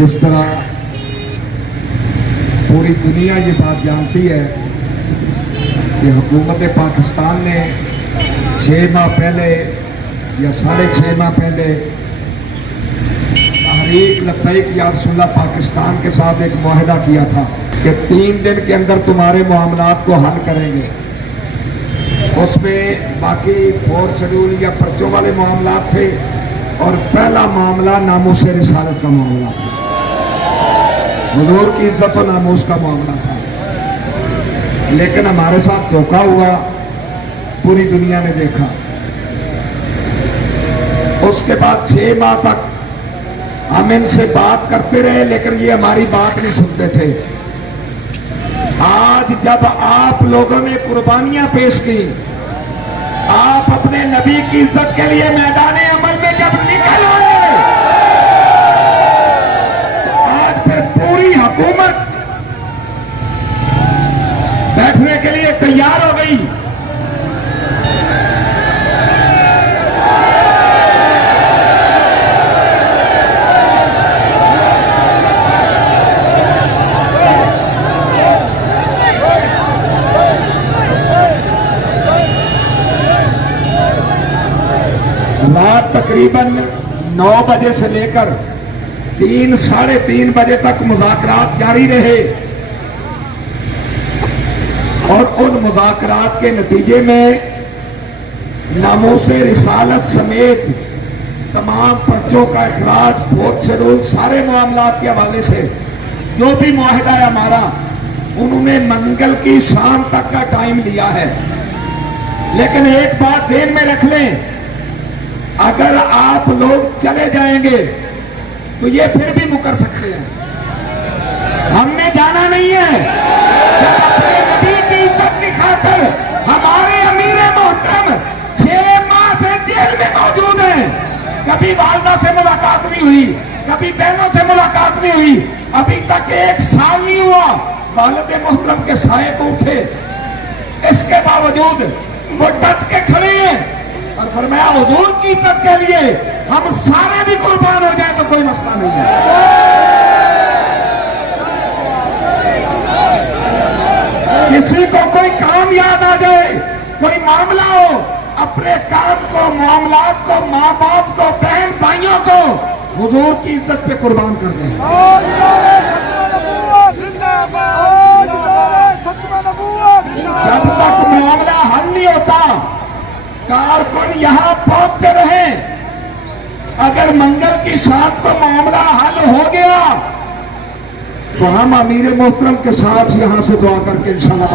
जिस तरह पूरी दुनिया ये बात जानती है कि हुकूमत पाकिस्तान ने 6 माह पहले या 6.5 माह पहले तहरीक लब्बैक या रसूलल्लाह पाकिस्तान के साथ एक मुआहदा किया था कि 3 दिन के अंदर तुम्हारे मामलात को हल करेंगे। उसमें बाकी 4 शेड्यूल या पर्चों वाले मामलात थे और पहला मामला नामूस रिसालत का मामला था, हुजूर की इज्जत और नामूस का मामला था। लेकिन हमारे साथ धोखा हुआ, पूरी दुनिया ने देखा। उसके बाद 6 माह तक हम इनसे बात करते रहे, लेकिन ये हमारी बात नहीं सुनते थे। आज जब आप लोगों ने कुर्बानियां पेश की, आप अपने नबी की इज्जत के लिए मैदान अमल में जब निकल आए, तो आज फिर पूरी हुकूमत बैठने के लिए तैयार हो गई। रात तकरीबन 9 बजे से लेकर 3 साढ़े 3 बजे तक मुज़ाकरात जारी रहे और उन मुज़ाकरात के नतीजे में नामूसे रिसालत समेत तमाम पर्चों का इखराज, 4th शेड्यूल, सारे मामलात के हवाले से जो भी मुआहिदा है हमारा, उन्होंने मंगल की शाम तक का टाइम लिया है। लेकिन एक बात ध्यान में रख लें, अगर आप लोग चले जाएंगे तो ये फिर भी मुकर सकते हैं। हमने जाना नहीं है। जब अपने नबी की इज्जत की खातिर हमारे अमीर मोहतरम 6 माह से जेल में मौजूद हैं, कभी वालदा से मुलाकात नहीं हुई, कभी बहनों से मुलाकात नहीं हुई, अभी तक 1 साल नहीं हुआ वालिद मोहतरम के साए को उठे। इसके बावजूद वो डट के खड़े हैं और फरमाया हुजूर की इज्जत के लिए हम सारे भी कुर्बान हो जाए तो कोई मसला नहीं है। किसी को कोई काम याद आ जाए, कोई मामला हो, अपने काम को, मामलात को, माँ बाप को, बहन भाइयों को हुजूर की इज्जत पे कुर्बान कर दें। जब तक मामला हल नहीं होता, कारकुन यहां पहुंचते रहे। अगर मंगल की शाम को मामला हल हो गया तो हम अमीर मोहतरम के साथ यहां से दुआ करके इंशाल्लाह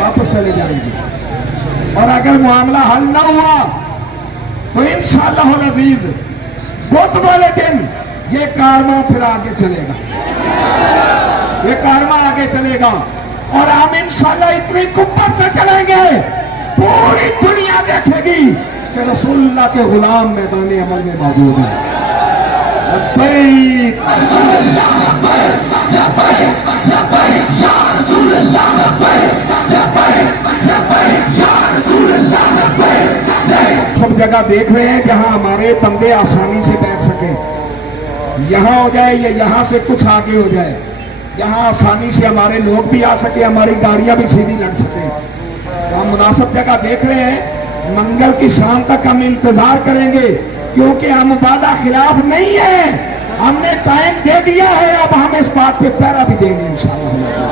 वापस चले जाएंगे। और अगर मामला हल ना हुआ तो इंशाल्लाह अज़ीज बुध वाले दिन ये कारवां फिर आगे चलेगा, ये कारवां आगे चलेगा और हम इंशाल्लाह इतनी कुव्वत से चलेंगे, पूरी दुनिया देखेगी कि रसूलुल्लाह के गुलाम मैदान अमल में मौजूद है। सब जगह देख रहे हैं जहां हमारे बंदे आसानी से बैठ सके, यहां हो जाए या यहां से कुछ आगे हो जाए, जहां आसानी से हमारे लोग भी आ सके, हमारी गाड़ियां भी सीधी लग सके। तो हम मुनासिब जगह देख रहे हैं। मंगल की शाम तक हम इंतजार करेंगे, क्योंकि हम वादा खिलाफ नहीं है। हमने टाइम दे दिया है, अब हम इस बात पे पहरा भी देंगे इंशाअल्लाह।